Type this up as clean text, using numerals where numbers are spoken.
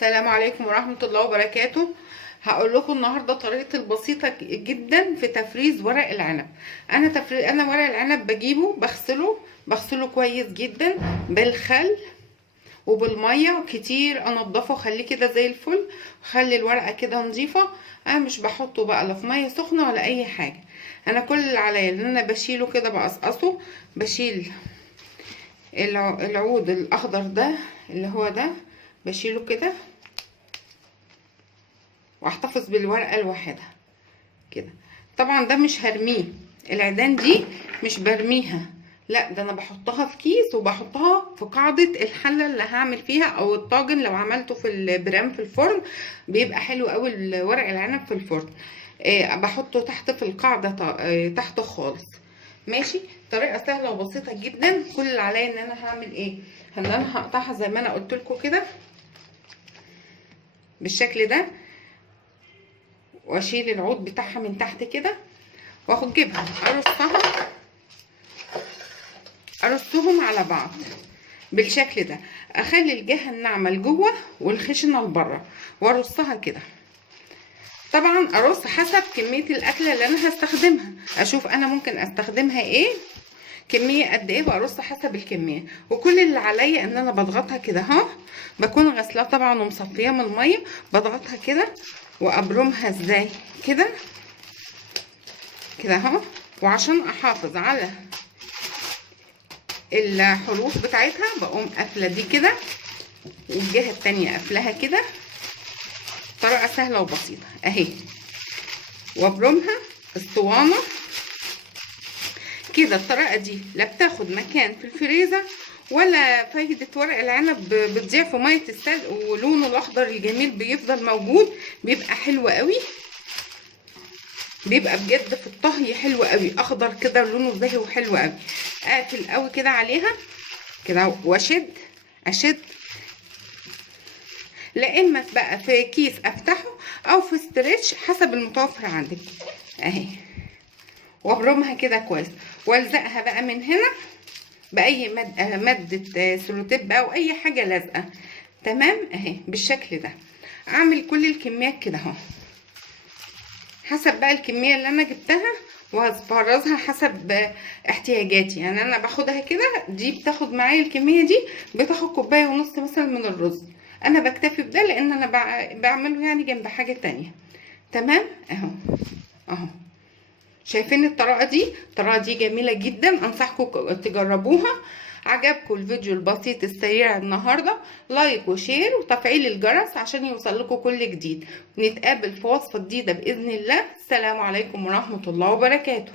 السلام عليكم ورحمة الله وبركاته. هقول لكم النهارده طريقة البسيطة جدا في تفريز ورق العنب. انا ورق العنب بجيبه بغسله كويس جدا بالخل وبالميه كتير، انضفه اخليه كده زي الفل، خلي الورقه كده نظيفه. انا مش بحطه بقى لا في ميه سخنه ولا اي حاجه. انا كل اللي عليا ان انا بشيله كده، بقصقصه، بشيل العود الاخضر ده اللي هو ده، بشيله كده واحتفظ بالورقه لوحدها كده. طبعا ده مش هرميه، العيدان دي مش برميها، لا ده انا بحطها في كيس وبحطها في قاعده الحله اللي هعمل فيها، او الطاجن لو عملته في البرام في الفرن بيبقى حلو قوي ورق العنب في الفرن. بحطه تحت في القاعده، تحت خالص. ماشي، طريقه سهله وبسيطه جدا. كل اللي عليا ان انا هعمل ايه، ان انا هقطعها زي ما انا قلت لكم كده بالشكل ده، واشيل العود بتاعها من تحت كده، واخد جيبها ارصهم على بعض بالشكل ده. اخلي الجهه الناعمه لجوه والخشنه لبره وارصها كده. طبعا ارص حسب كميه الاكله اللي انا هستخدمها، اشوف انا ممكن استخدمها ايه، كميه قد ايه، وارص حسب الكميه. وكل اللي عليا ان انا بضغطها كده اهو، بكون غسلاها طبعا ومصفيه من الميه، بضغطها كده وابرمها ازاي كده اهو. وعشان احافظ على الحروف بتاعتها بقوم قافله دي كده، والجهه التانية قافلاها كده. طريقه سهله وبسيطه اهي، وابرمها اسطوانه كده. الطريقه دي لا بتاخد مكان في الفريزر، ولا فايده ورق العنب بتضيع في ميه السلق، ولونه الاخضر الجميل بيفضل موجود، بيبقى حلو قوي، بيبقى بجد في الطهي حلو قوي، اخضر كده لونه زاهي وحلو قوي. اقفل قوي كده عليها كده واشد لا اما بقى في كيس افتحه او في استريتش حسب المتوفر عندك اهي، وابرمها كده كويس، والزقها بقى من هنا باي ماده سلوتيب بقى او اي حاجه لازقه. تمام اهي بالشكل ده. اعمل كل الكميات كده اهو حسب بقى الكميه اللي انا جبتها، وهفرزها حسب احتياجاتي. يعني انا باخدها كده، دي بتاخد معايا الكميه دي بتاخد كوبايه ونص مثلا من الرز، انا بكتفي بده لان انا بعمله يعني جنب حاجه تانية. تمام اهو شايفين الطريقه دي جميله جدا، انصحكم تجربوها. عجبكم الفيديو البسيط السريع النهارده، لايك وشير وتفعيل الجرس عشان يوصل لكم كل جديد. نتقابل في وصفه جديده باذن الله. السلام عليكم ورحمه الله وبركاته.